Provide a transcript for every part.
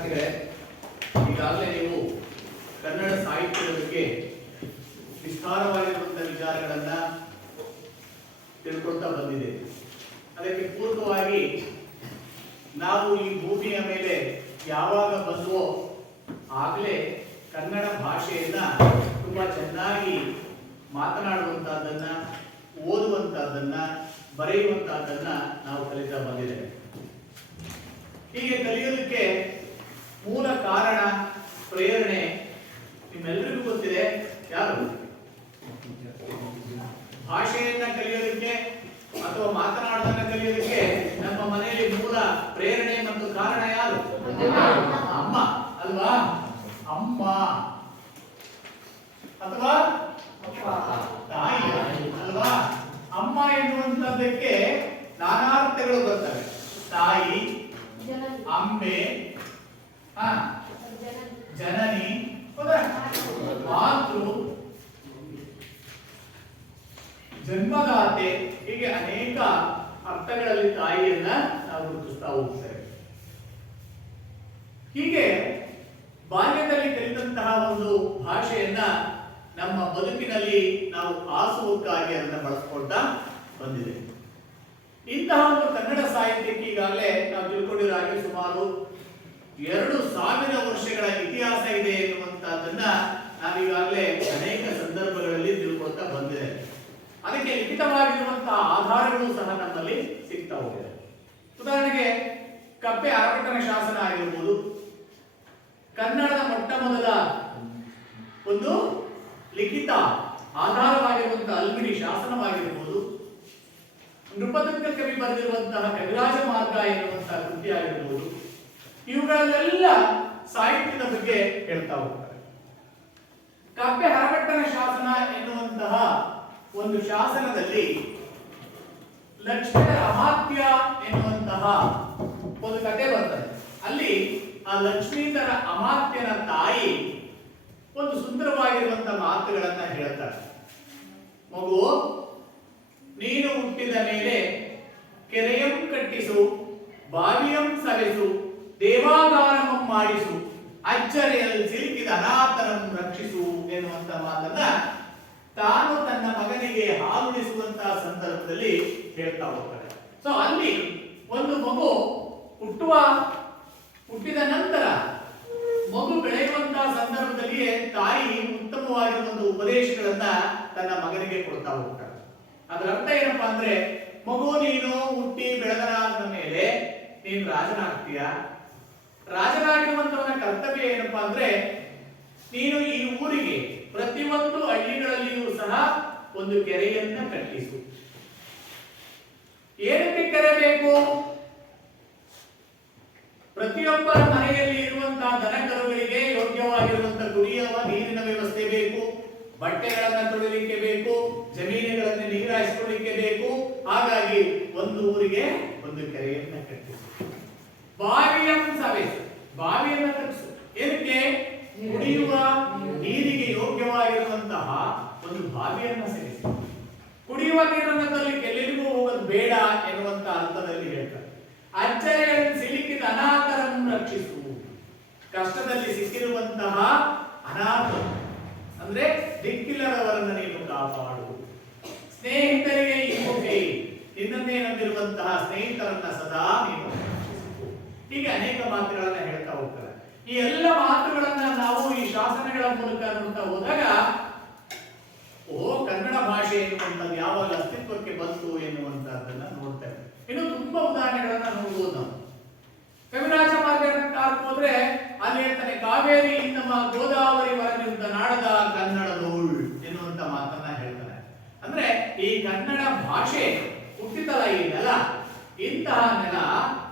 ವಿದ್ಯಾರ್ಥಿಗಳೇ, ಈಗಾಗಲೇ ನೀವು ಕನ್ನಡ ಸಾಹಿತ್ಯದ ಬಗ್ಗೆ ವಿಸ್ತಾರವಾಗಿರುವಂತಹ ವಿಚಾರಗಳನ್ನ ತಿಳ್ಕೊಳ್ತಾ ಬಂದಿದೆ. ಅದಕ್ಕೆ ಪೂರಕವಾಗಿ ನಾವು ಈ ಭೂಮಿಯ ಮೇಲೆ ಯಾವಾಗ ಬಂದವೋ ಆಗಲೇ ಕನ್ನಡ ಭಾಷೆಯನ್ನ ತುಂಬಾ ಚೆನ್ನಾಗಿ ಮಾತನಾಡುವಂತಹದ್ದನ್ನ, ಓದುವಂತಹದ್ದನ್ನ, ಬರೆಯುವಂತಹದ್ದನ್ನ ನಾವು ಕಲಿತಾ ಬಂದಿದ್ದೇವೆ. ಹೀಗೆ ಕಲಿಯೋದಕ್ಕೆ ಮೂಲ ಕಾರಣ, ಪ್ರೇರಣೆ ನಿಮ್ಮೆಲ್ಲರಿಗೂ ಗೊತ್ತಿದೆ. ಯಾರು? ಭಾಷೆಯನ್ನ ಕಲಿಯೋದಕ್ಕೆ ಅಥವಾ ಮಾತನಾಡೋದನ್ನ ಕಲಿಯೋದಕ್ಕೆ ನಮ್ಮ ಮನೆಯಲ್ಲಿ ಮೂಲ ಪ್ರೇರಣೆ ಮತ್ತು ಕಾರಣ ಯಾರು? ಅಮ್ಮ ಅಲ್ವಾ? ಅಮ್ಮ ಅಥವಾ ತಾಯಿ ಅಲ್ವಾ? ಅಮ್ಮ ಎನ್ನುವಂತದ್ದಕ್ಕೆ ನಾನಾರ್ಥಗಳು ಬರ್ತವೆ. ತಾಯಿ, ಅಂಬೆ, ಜನನಿ, ಮಾತೃ, ಜನ್ಮದಾತೆ, ಹೀಗೆ ಅನೇಕ ಅರ್ಥಗಳಲ್ಲಿ ತಾಯಿಯನ್ನ ನಾವು ಗುರುತಿಸ್ತಾ ಹೋಗ್ತೇವೆ. ಹೀಗೆ ಬಾಲ್ಯದಲ್ಲಿ ಕಲಿತಂತಹ ಒಂದು ಭಾಷೆಯನ್ನ ನಮ್ಮ ಬದುಕಿನಲ್ಲಿ ನಾವು ಆಸುವಕ್ಕಾಗಿ ಅದನ್ನ ಬಳಸ್ಕೊಳ್ತಾ ಬಂದಿದೆ. ಇಂತಹ ಒಂದು ಕನ್ನಡ ಸಾಹಿತ್ಯಕ್ಕೆ ಈಗಾಗಲೇ ನಾವು ತಿಳ್ಕೊಂಡಿರೋ ಹಾಗೆ ಸುಮಾರು 2000 ವರ್ಷಗಳ ಇತಿಹಾಸ ಇದೆ ಎನ್ನುವಂತಹದ್ದನ್ನ ನಾವೀಗಾಗಲೇ ಅನೇಕ ಸಂದರ್ಭಗಳಲ್ಲಿ ತಿಳ್ಕೊಳ್ತಾ ಬಂದಿದೆ. ಅದಕ್ಕೆ ಲಿಖಿತವಾಗಿರುವಂತಹ ಆಧಾರಗಳು ಸಹ ನಮ್ಮಲ್ಲಿ ಸಿಗ್ತಾ ಹೋಗಿದೆ. ಉದಾಹರಣೆಗೆ ಕಪ್ಪೆ ಅರಕಟ್ಟನ ಶಾಸನ ಆಗಿರ್ಬೋದು, ಕನ್ನಡದ ಮೊಟ್ಟ ಮೊದಲ ಒಂದು ಲಿಖಿತ ಆಧಾರವಾಗಿರುವಂತಹ ಅಲ್ಮಿಡಿ ಶಾಸನವಾಗಿರ್ಬೋದು, ನೃಪತುಂಗ ಕವಿ ಬರೆದಿರುವಂತಹ ಕವಿರಾಜ ಮಾರ್ಗ ಎನ್ನುವಂತಹ ಕೃತಿ ಆಗಿರ್ಬೋದು, ಇವುಗಳಲ್ಲೆಲ್ಲ ಸಾಹಿತ್ಯದ ಬಗ್ಗೆ ಹೇಳ್ತಾ ಹೋಗ್ತಾರೆ. ಕಪ್ಪೆ ಅರಕಟ್ಟನ ಶಾಸನ ಎನ್ನುವಂತಹ ಒಂದು ಶಾಸನದಲ್ಲಿ ಲಕ್ಷ್ಮೀಧರ ಅಮಾತ್ಯ ಎನ್ನುವಂತಹ ಒಂದು ಕಥೆ ಬರ್ತದೆ. ಅಲ್ಲಿ ಆ ಲಕ್ಷ್ಮೀಧರ ಅಮಾತ್ಯನ ತಾಯಿ ಒಂದು ಸುಂದರವಾಗಿರುವಂತಹ ಮಾತುಗಳನ್ನ ಹೇಳ್ತಾರೆ. ಮಗು, ನೀನು ಹುಟ್ಟಿದ ಮೇಲೆ ಕೆರೆಯಂ ಕಟ್ಟಿಸು, ಬಾವಿಯಂ ಸವೆಸು, ದೇವಾಗಾರಮಂ ಮಾಡಿಸು, ಅಚ್ಚರಿಯಲ್ಲಿ ಸಿಲುಕಿದ ಅನಾಥರಂ ರಕ್ಷಿಸು ಎನ್ನುವಂತ ಮಾತನ್ನ ತಾನು ತನ್ನ ಮಗನಿಗೆ ಹಾಲುಣಿಸುವಂತಹ ಸಂದರ್ಭದಲ್ಲಿ ಹೇಳ್ತಾ ಹೋಗ್ತಾರೆ. ಸೊ ಅಲ್ಲಿ ಒಂದು ಮಗು ಹುಟ್ಟಿದ ನಂತರ ಮಗು ಬೆಳೆಯುವಂತಹ ಸಂದರ್ಭದಲ್ಲಿಯೇ ತಾಯಿ ಉತ್ತಮವಾಗಿರುವ ಒಂದು ಉಪದೇಶಗಳನ್ನ ತನ್ನ ಮಗನಿಗೆ ಕೊಡ್ತಾ ಹೋಗ್ತಾರೆ. ಅದರ ಅರ್ಥ ಏನಪ್ಪಾ ಅಂದ್ರೆ, ಮಗು ನೀನು ಹುಟ್ಟಿ ಬೆಳೆದನಾದ ಮೇಲೆ ನೀನು ರಾಜನಾಗ್ತೀಯ. ರಾಜನಾಗಿರುವಂತವನ ಕರ್ತವ್ಯ ಏನಪ್ಪಾ ಅಂದ್ರೆ, ನೀನು ಈ ಊರಿಗೆ ಪ್ರತಿಯೊಂದು ಹಳ್ಳಿಗಳಲ್ಲಿಯೂ ಸಹ ಒಂದು ಕೆರೆಯನ್ನ ಕಟ್ಟಿಸು. ಏನಕ್ಕೆ ಕೆರೆ ಬೇಕು? ಪ್ರತಿಯೊಬ್ಬರ ಮನೆಯಲ್ಲಿ ಇರುವಂತಹ ದನ ಕರುಗಳಿಗೆ ಯೋಗ್ಯವಾಗಿರುವಂತಹ ಕುಡಿಯುವ ನೀರಿನ ವ್ಯವಸ್ಥೆ ಬೇಕು, ಬಟ್ಟೆಗಳನ್ನ ತೊಳಿಲಿಕ್ಕೆ ಬೇಕು, ಜಮೀನುಗಳನ್ನು ನೀರಾಯಿಸಿಕೊಳ್ಳಲಿಕ್ಕೆ ಬೇಕು. ಹಾಗಾಗಿ ಒಂದು ಊರಿಗೆ ಒಂದು ಕೆರೆಯನ್ನ ಕಟ್ಟಿಸು. ಬಾವಿಯನ್ನು ಸವೆಸು, ಬಾವಿಯನ್ನು ಕಟ್ಟಿಸು. ಏನಕ್ಕೆ? ಕುಡಿಯುವ ನೀರಿಗೆ ಯೋಗ್ಯವಾಗಿರುವಂತಹ ಒಂದು ಬಾವಿಯನ್ನು ಸೆಳೆಸಿ. ಕುಡಿಯುವ ನೀರನ್ನು ತರಲಿಕ್ಕೆ ಎಲ್ಲರಿಗೂ ಹೋಗೋದು ಬೇಡ ಎನ್ನುವಂತ ಅರ್ಥದಲ್ಲಿ ಹೇಳ್ತಾರೆ. ಅಚ್ಚರಿಯಲ್ಲಿ ಸಿಲುಕಿದ ಅನಾಥರನ್ನು ರಕ್ಷಿಸು. ಕಷ್ಟದಲ್ಲಿ ಸಿಕ್ಕಿರುವಂತಹ ಅನಾಥ ಅಂದ್ರೆ ದಿಕ್ಕಿಲ್ಲದವರನ್ನು ನೀನು ಕಾಪಾಡು. ಸ್ನೇಹಿತರಿಗೆ ಇವು ಕೈ, ನಿನ್ನನ್ನೇ ನಂಬಿರುವಂತಹ ಸ್ನೇಹಿತರನ್ನ ಸದಾ ನೀನು ರಕ್ಷಿಸು. ಹೀಗೆ ಅನೇಕ ಮಾತುಗಳನ್ನ ಹೇಳ್ತಾ ಹೋಗ್ತಾರೆ. ಈ ಎಲ್ಲ ಮಾತುಗಳನ್ನ ನಾವು ಈ ಶಾಸನಗಳ ಮೂಲಕ ನೋಡ್ತಾ ಹೋದಾಗ, ಕನ್ನಡ ಭಾಷೆ ಎನ್ನುವಂಥದ್ದು ಯಾವಾಗ ಅಸ್ತಿತ್ವಕ್ಕೆ ಬಂತು ಎನ್ನುವಂತಹದ್ದನ್ನ ನೋಡ್ತೇವೆ. ಇನ್ನು ತುಂಬಾ ಉದಾಹರಣೆಗಳನ್ನ ನೋಡ್ಬೋದು ನಾವು. ಕವಿರಾಜ ಮಾರ್ಗಕ್ಕೆ ಹೋದ್ರೆ ಅಲ್ಲಿ ಹೇಳ್ತಾನೆ, ಕಾವೇರಿ ನಮ್ಮ ಗೋದಾವರಿ ವರನಿರುದ್ಧ ನಾಡದ ಕನ್ನಡದೋಳ್ ಎನ್ನುವಂತ ಮಾತನ್ನ ಹೇಳ್ತಾನೆ. ಅಂದ್ರೆ ಈ ಕನ್ನಡ ಭಾಷೆ ಹುಟ್ಟಿತಲ ಈ ನೆಲ, ಇಂತಹ ನೆಲ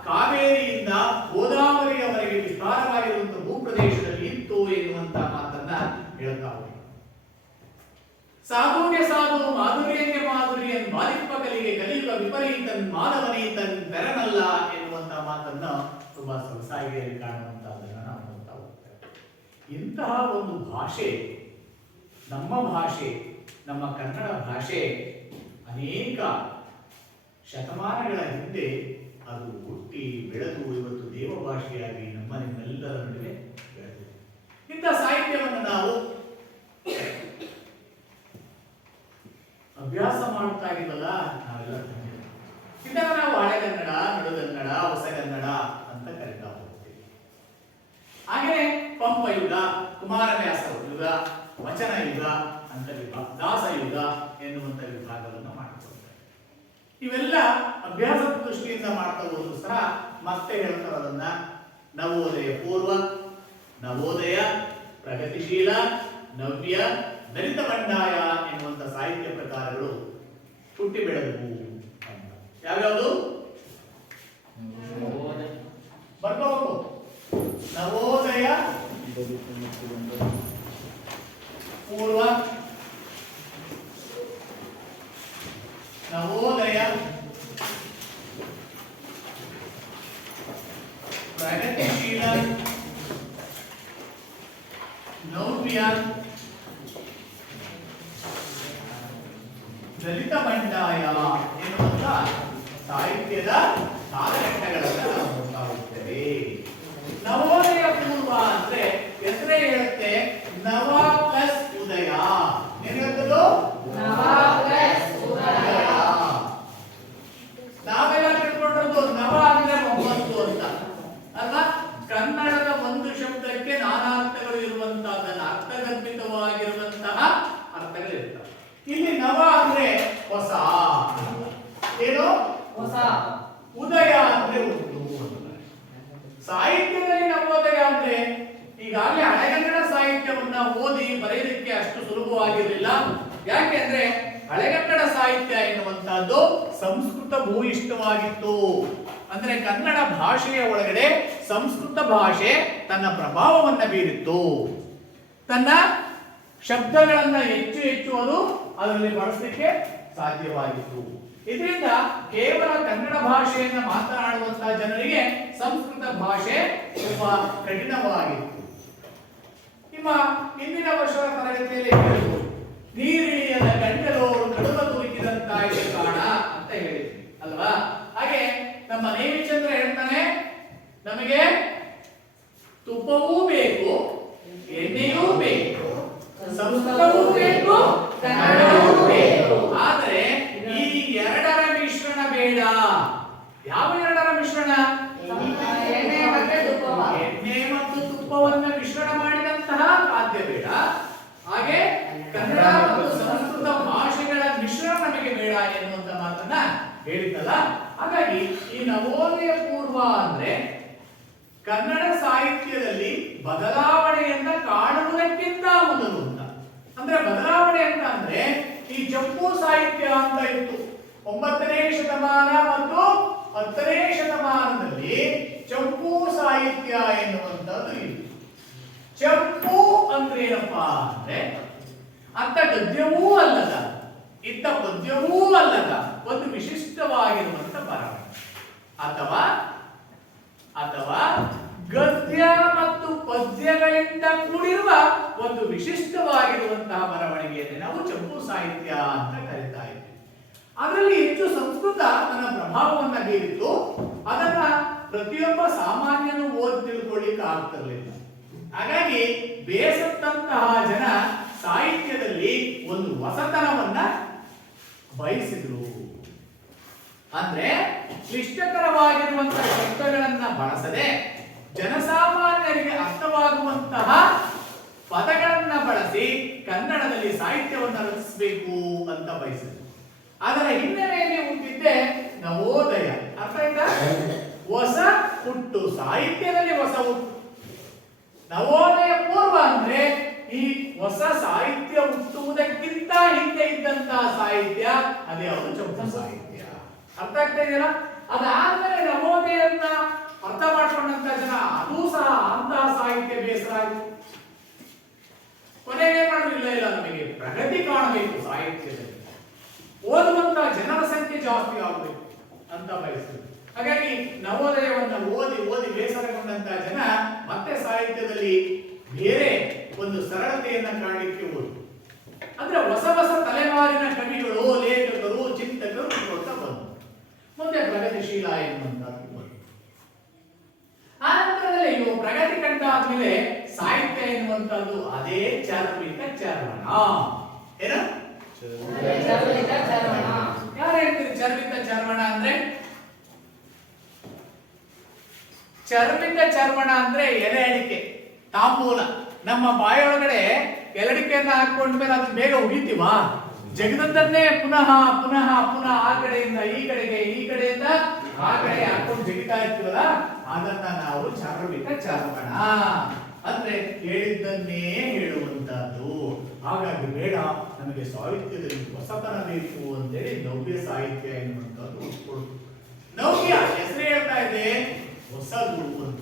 ಕಾವೇರಿಯಿಂದ ಗೋದಾವರಿಯವರೆಗೆ ವಿಸ್ತಾರವಾಗಿರುವಂತಹ ಭೂಪ್ರದೇಶದಲ್ಲಿ ಇತ್ತು ಎನ್ನುವಂತ ಮಾತನ್ನ ಹೇಳ್ತಾ ಹೋಗಿ. ಸಾಧುಗೆ ಸಾಧು, ಮಾಧುರ್ಯಕ್ಕೆ ಮಾಧುರ್ಯನ್, ಬಾಲಿಪಕಲಿಗೆ ಕಲಿಯುವ ವಿಪರೀತನ್, ಮಾನವನೀತನ್ ಬೆರನಲ್ಲ ಎನ್ನುವಂತ ಮಾತನ್ನ ತುಂಬಾ ಸೊಗಸಾಗಿ ಕಾಣುವಂತಹದನ್ನ ನಾವು ನೋಡ್ತಾ ಹೋಗ್ತೇವೆ. ಇಂತಹ ಒಂದು ಭಾಷೆ, ನಮ್ಮ ಭಾಷೆ, ನಮ್ಮ ಕನ್ನಡ ಭಾಷೆ ಅನೇಕ ಶತಮಾನಗಳ ಹಿಂದೆ ಅದು ಹುಟ್ಟಿ ಬೆಳೆದು ಇವತ್ತು ದೇವ ಭಾಷೆಯಾಗಿ ನಮ್ಮ ನಿಮ್ಮೆಲ್ಲರ ಎಲ್ಲರ ನಡುವೆ ಬೆಳೆದಿದೆ. ಇಂಥ ಸಾಹಿತ್ಯವನ್ನು ನಾವು ಅಭ್ಯಾಸ ಮಾಡ್ತಾ ಇದ್ದೀವಲ್ಲ ನಾವೆಲ್ಲ. ಇದನ್ನು ನಾವು ಹಳೆಗನ್ನಡ, ನಡುಗನ್ನಡ, ಹೊಸಗನ್ನಡ ಅಂತ ಕರೀತಾ ಹೋಗ್ತೀವಿ. ಹಾಗೆಯೇ ಪಂಪ ಯುಗ, ಕುಮಾರವ್ಯಾಸ ಯುಗ, ವಚನ ಯುಗ ಅಂತ ವಿಭಾಗ, ದಾಸ ಯುಗ ಎನ್ನುವಂತ ವಿಭಾಗವನ್ನು ಮಾಡಿಕೊಳ್ತಾರೆ. ಇವೆಲ್ಲ ಅಭ್ಯಾಸದ ದೃಷ್ಟಿಯಿಂದ ಮಾಡ್ತಾ ಹೋದ್ರು ಸಹ ಮತ್ತೆ ಹೇಳ್ತಾರೆ ಅದನ್ನ ನವೋದಯ ಪೂರ್ವ, ನವೋದಯ, ಪ್ರಗತಿಶೀಲ, ನವ್ಯ, ದಲಿತ ಬಂಡಾಯ ಎನ್ನುವಂತ ಸಾಹಿತ್ಯ ಪ್ರಕಾರಗಳು ಹುಟ್ಟಿ ಬೆಳೆದವು. ಯಾವ್ಯಾವುದು ಬರ್ಕೋಬೇಕು? ನವೋದಯ ಪೂರ್ವ, ನವೋದಯ, ಪ್ರಗತಿಶೀಲ, ನವ್ಯ, ದಲಿತ ಬಂಡಾಯ ಎನ್ನುವಂತ ಸಾಹಿತ್ಯದ ಕಾಲಘಟ್ಟಗಳನ್ನು ನಾವು ನೋಡ್ತಾ ಹೋಗ್ತೇವೆ. ನವೋದಯ ಪೂರ್ವ ಅಂದ್ರೆ ಹೆಸರೇ ಹೇಳುತ್ತೆ ನವ ಪ್ಲಸ್ ಉದಯ. ಏನಿರುತ್ತದು? ನವ ಪ್ಲಸ್ ಉದಯ. ನಾವೆಲ್ಲ ತಿಳ್ಕೊಂಡಿರೋದು ನವ ಅಂದ್ರೆ 9 ಅಂತ ಅಲ್ವಾ? ಕನ್ನಡದ ಒಂದು ಶಬ್ದಕ್ಕೆ ನಾನಾ ಅರ್ಥಗಳು ಇರುವಂತಹದ್ದನ್ನ, ಅರ್ಥಗರ್ಭಿತವಾಗಿರುವಂತಹ ಅರ್ಥಗಳಿರ್ತವೆ. ಇಲ್ಲಿ ನವ ಅಂದ್ರೆ ಹೊಸ, ಏನು ಹೊಸ, ಉದಯ ಅಂದ್ರೆ ಹುಟ್ಟು. ಸಾಹಿತ್ಯದಲ್ಲಿ ನವೋದಯ ಅಂದ್ರೆ ಈಗಾಗಲೇ ಹಳೆಗನ್ನಡ ಸಾಹಿತ್ಯವನ್ನ ಓದಿ ಬರೆಯಲಿಕ್ಕೆ ಅಷ್ಟು ಸುಲಭವಾಗಿರಲಿಲ್ಲ. ಯಾಕೆಂದ್ರೆ ಹಳೆಗನ್ನಡ ಸಾಹಿತ್ಯ ಎನ್ನುವಂತಹದ್ದು ಸಂಸ್ಕೃತ ಭೂಯಿಷ್ಠವಾಗಿತ್ತು. ಅಂದ್ರೆ ಕನ್ನಡ ಭಾಷೆಯ ಒಳಗಡೆ ಸಂಸ್ಕೃತ ಭಾಷೆ ತನ್ನ ಪ್ರಭಾವವನ್ನ ಬೀರಿತ್ತು. ತನ್ನ ಶಬ್ದಗಳನ್ನ ಹೆಚ್ಚು ಅದು ಅದರಲ್ಲಿ ಬಳಸಲಿಕ್ಕೆ ಸಾಧ್ಯವಾಗಿತ್ತು. ಇದರಿಂದ ಕೇವಲ ಕನ್ನಡ ಭಾಷೆಯನ್ನು ಮಾತನಾಡುವಂತಹ ಜನರಿಗೆ ಸಂಸ್ಕೃತ ಭಾಷೆ ತುಂಬಾ ಕಠಿಣವಾಗಿತ್ತು. ನಿಮ್ಮ ಹಿಂದಿನ ವರ್ಷದ ತರಗತಿಯಲ್ಲಿ ಹೇಳಿದ್ರು, ನೀರಿಳಿಯದ ಗಂಟಲೋರು ಕಡುಬ ತುರುಕಿದಂತಾಯಿತು ಕಾಣ ಅಂತ ಹೇಳಿದ್ವಿ ಅಲ್ವಾ? ಹಾಗೆ ನಮ್ಮ ನೇಮಿಚಂದ್ರ ಹೇಳ್ತಾನೆ, ನಮಗೆ ತುಪ್ಪವೂ ಬೇಕು, ಎಣ್ಣೆಯೂ ಬೇಕು, ಸಂಸ್ಕೃತವೂ ಬೇಕು, ಕನ್ನಡವೂ ಬೇಕು, ಆದರೆ ಈ ಎರಡರ ಮಿಶ್ರಣ ಬೇಡ. ಯಾವ ಎರಡರ ಮಿಶ್ರಣ? ಎಣ್ಣೆ ಮತ್ತು ತುಪ್ಪವನ್ನ ಮಿಶ್ರಣ ಮಾಡಿದಂತಹ ಖಾದ್ಯ ಬೇಡ. ಹಾಗೆ ಕನ್ನಡ ಮತ್ತು ಸಂಸ್ಕೃತ ಭಾಷೆಗಳ ಮಿಶ್ರಣ ನಮಗೆ ಬೇಡ ಎನ್ನುವಂತ ಮಾತನ್ನ ಹೇಳಿದ್ದಲ್ಲ. ಹಾಗಾಗಿ ಈ ನವೋದಯ ಪೂರ್ವ ಅಂದ್ರೆ ಕನ್ನಡ ಸಾಹಿತ್ಯದಲ್ಲಿ ಬದಲಾವಣೆಯನ್ನ ಕಾಣುವುದಕ್ಕಿಂತ ಮೊದಲು ಅಂತ. ಅಂದ್ರೆ ಬದಲಾವಣೆ ಅಂತ ಅಂದ್ರೆ ಈ ಜಂಬೂ ಸಾಹಿತ್ಯ ಅಂತ ಇತ್ತು. 9ನೇ ಶತಮಾನ ಮತ್ತು 10ನೇ ಶತಮಾನದಲ್ಲಿ ಚಂಪೂ ಸಾಹಿತ್ಯ ಎನ್ನುವಂಥದ್ದು ಇತ್ತು. ಚಂಪು ಅಂದ್ರೆ ಏನಪ್ಪಾ ಅಂದ್ರೆ ಅತ್ತ ಗದ್ಯವೂ ಅಲ್ಲದ, ಇತ್ತ ಪದ್ಯವೂ ಅಲ್ಲದ ಒಂದು ವಿಶಿಷ್ಟವಾಗಿರುವಂತ ಬರವಣಿಗೆ, ಅಥವಾ ಅಥವಾ ಗದ್ಯ ಮತ್ತು ಪದ್ಯಗಳಿಂದ ಕೂಡಿರುವ ಒಂದು ವಿಶಿಷ್ಟವಾಗಿರುವಂತಹ ಬರವಣಿಗೆಯನ್ನು ನಾವು ಚಂಪು ಸಾಹಿತ್ಯ ಅಂತ ಕರೀತಾ ಇದ್ದೀವಿ. ಅದರಲ್ಲಿ ಹೆಚ್ಚು ಸಂಸ್ಕೃತ ತನ್ನ ಪ್ರಭಾವವನ್ನ ಬೀರಿತ್ತು. ಅದನ್ನ ಪ್ರತಿಯೊಬ್ಬ ಸಾಮಾನ್ಯನು ಓದಿ ತಿಳ್ಕೊಳ್ಳಿಕ್ಕೆ ಆಗ್ತಿರ್ಲಿಲ್ಲ. ಹಾಗಾಗಿ ಬೇಸತ್ತಂತಹ ಜನ ಸಾಹಿತ್ಯದಲ್ಲಿ ಒಂದು ಹೊಸತನವನ್ನ ಬಯಸಿದ್ರು. ಅಂದ್ರೆ ಕ್ಲಿಷ್ಟಕರವಾಗಿರುವಂತಹ ಶಬ್ದಗಳನ್ನ ಬಳಸದೆ ಜನಸಾಮಾನ್ಯರಿಗೆ ಅರ್ಥವಾಗುವಂತಹ ಪದಗಳನ್ನ ಬಳಸಿ ಕನ್ನಡದಲ್ಲಿ ಸಾಹಿತ್ಯವನ್ನು ರಚಿಸಬೇಕು ಅಂತ ಬಯಸಿದ್ರು. ಅದರ ಹಿನ್ನೆಲೆಯಲ್ಲಿ ಹುಟ್ಟಿದ್ದೆ ನವೋದಯ. ಅರ್ಥ ಆಯ್ತಾ? ಹೊಸ ಹುಟ್ಟು, ಸಾಹಿತ್ಯದಲ್ಲಿ ಹೊಸ ಹುಟ್ಟು. ನವೋದಯ ಪೂರ್ವ ಅಂದ್ರೆ ಈ ಹೊಸ ಸಾಹಿತ್ಯ ಹುಟ್ಟುವುದಕ್ಕಿಂತ ಹಿಂದೆ ಇದ್ದಂತಹ ಸಾಹಿತ್ಯ, ಅದೇ ಅವರು ಚಂಪು ಸಾಹಿತ್ಯ. ಅರ್ಥ ಆಗ್ತಾ ಇದೆಯಲ್ಲ? ಅದಾದ್ಮೇಲೆ ನವೋದಯನ್ನ ಅರ್ಥ ಮಾಡ್ಕೊಂಡಂತ ಜನ ಅದು ಸಹ ಅಂತಹ ಸಾಹಿತ್ಯ ಬೇಸರ ಆಯ್ತು. ಕೊನೆಗೆ ಮಾಡಲಿಲ್ಲ, ಇಲ್ಲ ನಮಗೆ ಪ್ರಗತಿ ಕಾಣಬೇಕು ಸಾಹಿತ್ಯದಲ್ಲಿ, ಓದುವಂತಹ ಜನರ ಸಂಖ್ಯೆ ಜಾಸ್ತಿ ಆಗಬೇಕು ಅಂತ ಬಯಸಿದ್ರು. ಹಾಗಾಗಿ ನವೋದಯವನ್ನ ಓದಿ ಓದಿ ಬೇಸರಗೊಂಡಂತಹ ಜನ ಮತ್ತೆ ಸಾಹಿತ್ಯದಲ್ಲಿ ಬೇರೆ ಒಂದು ಸರಳತೆಯನ್ನ ಕಾಣಲಿಕ್ಕೆ ಹೋದ್ರು. ಅಂದ್ರೆ ಹೊಸ ಹೊಸ ತಲೆಮಾರಿನ ಕವಿಗಳು, ಲೇಖಕರು, ಚಿಂತಕರು ಕೊಡ್ತಾ ಬಂದರು. ಮುಂದೆ ಪ್ರಗತಿಶೀಲ ಎನ್ನುವಂತದ್ದು ಬಂತು. ಆ ನಂತರದಲ್ಲಿ ಇವು ಪ್ರಗತಿ ಕಂಡ ಆದ್ಮೇಲೆ ಸಾಹಿತ್ಯ ಎನ್ನುವಂತದ್ದು ಅದೇ ಚರ್ವಿತ ಚರ್ವಣ. ಏನ ಯಾರು ಹೇಳ್ತೀರಿ ಚರ್ವಿತ ಚರ್ವಣ ಅಂದ್ರೆ? ಚರ್ವಿತ ಚರ್ವಣ ಅಂದ್ರೆ ಎಲೆ ಅಡಿಕೆ, ತಾಂಬೂಲ. ನಮ್ಮ ಬಾಯೊಳಗಡೆ ಎಲಡಿಕೆಯನ್ನ ಹಾಕೊಂಡ್ಮೇಲೆ ಅದು ಬೇಗ ಉಳಿತೀವಾ? ಜಗದನ್ನೇ ಪುನಃ ಪುನಃ ಪುನಃ ಆ ಕಡೆಯಿಂದ ಈ ಕಡೆಗೆ, ಈ ಕಡೆಯಿಂದ ಆ ಕಡೆ ಹಾಕೊಂಡು ಜಗಿತಾ ಇರ್ತೀವಲ್ಲ, ಅದನ್ನ ನಾವು ಚರ್ವಿತ ಚರ್ವಣ ಅಂದ್ರೆ ಹೇಳಿದ್ದನ್ನೇ ಹೇಳುವಂತಹದ್ದು. ಹಾಗಾಗಿ ಬೇಡ, ನಮಗೆ ಸಾಹಿತ್ಯದಲ್ಲಿ ಹೊಸತನ ಬೇಕು ಅಂತೇಳಿ ನವ್ಯ ಸಾಹಿತ್ಯ ಎನ್ನುವಂಥದ್ದು ಉಟ್ಕೊಳ್ತು. ನವ್ಯ ಹೆಸರು ಹೇಳ್ತಾ ಇದೆ, ಹೊಸದು ಅಂತ.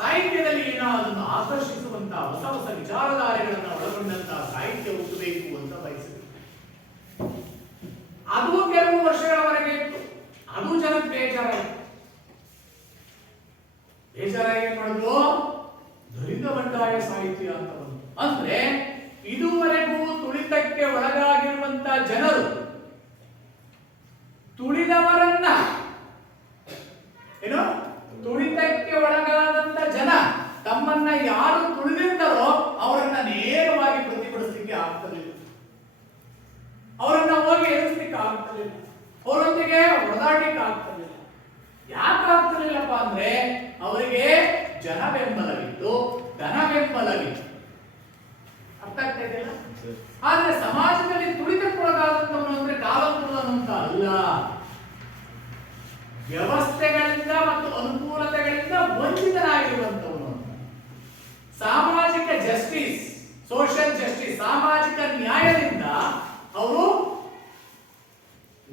ಸಾಹಿತ್ಯದಲ್ಲಿ ಅದನ್ನು ಆಕರ್ಷಿಸುವಂತಹ ಹೊಸ ಹೊಸ ವಿಚಾರಧಾರೆಗಳನ್ನು ಒಳಗೊಂಡಂತಹ ಸಾಹಿತ್ಯ ಹುಟ್ಟಬೇಕು ಅಂತ ಬಯಸಿದೆ. ಅದು ಕೆಲವು ವರ್ಷಗಳವರೆಗೆ ಇತ್ತು. ಅದು ಜನಕ್ಕೆ ಬೇಜಾರಾಯಿತು. ಬೇಜಾರಾಗಿ ಮಾಡಿದ್ರು ದಲಿತ ಬಂಡಾಯ ಸಾಹಿತ್ಯ ಅಂತ ಬಂತು. ಅಂದ್ರೆ ಇದುವರೆಗೂ ತುಳಿತಕ್ಕೆ ಒಳಗಾಗಿರುವಂತಹ ಜನರು ತುಳಿದವರನ್ನ ಏನು ತುಳಿತಕ್ಕೆ ಒಳಗಾದಂತ ಜನ ತಮ್ಮನ್ನ ಯಾರು ತುಳಿದಿರ್ತಾರೋ ಅವರನ್ನ ನೇರವಾಗಿ ಪ್ರತಿಭಟಿಸಲಿಕ್ಕೆ ಆಗ್ತಿರಲಿಲ್ಲ, ಅವರನ್ನ ಹೋಗಿ ಎದುರಿಸಲಿಕ್ಕೆ ಆಗ್ತಿರಲಿಲ್ಲ, ಅವರೊಂದಿಗೆ ಹೊಡೆದಾಟಕ್ಕೆ ಆಗ್ತಿರಲಿಲ್ಲ. ಯಾಕೆ ಆಗ್ತಿರ್ಲಿಲ್ಲಪ್ಪ ಅಂದ್ರೆ ಅವರಿಗೆ ಜನ ಬೆಂಬಲವಿತ್ತು, ಧನ ಬೆಂಬಲವಿತ್ತು. ಅರ್ಥ ಆಗ್ತಾ ಇದೆಯಲ್ಲ? ಆದ್ರೆ ಸಮಾಜದಲ್ಲಿ ತುಳಿತಕ್ಕೊಳಗಾದಂತವನು ಅಂದ್ರೆ ಕಾಲಂತುಳನು ಅಂತ ಅಲ್ಲ, ವ್ಯವಸ್ಥೆಗಳಿಂದ ಮತ್ತು ಅನುಕೂಲತೆಗಳಿಂದ ವಂಚಿತನಾಗಿರುವಂತವನು. ಸಾಮಾಜಿಕ ಜಸ್ಟಿಸ್, ಸೋಷಿಯಲ್ ಜಸ್ಟಿಸ್, ಸಾಮಾಜಿಕ ನ್ಯಾಯದಿಂದ ಅವರು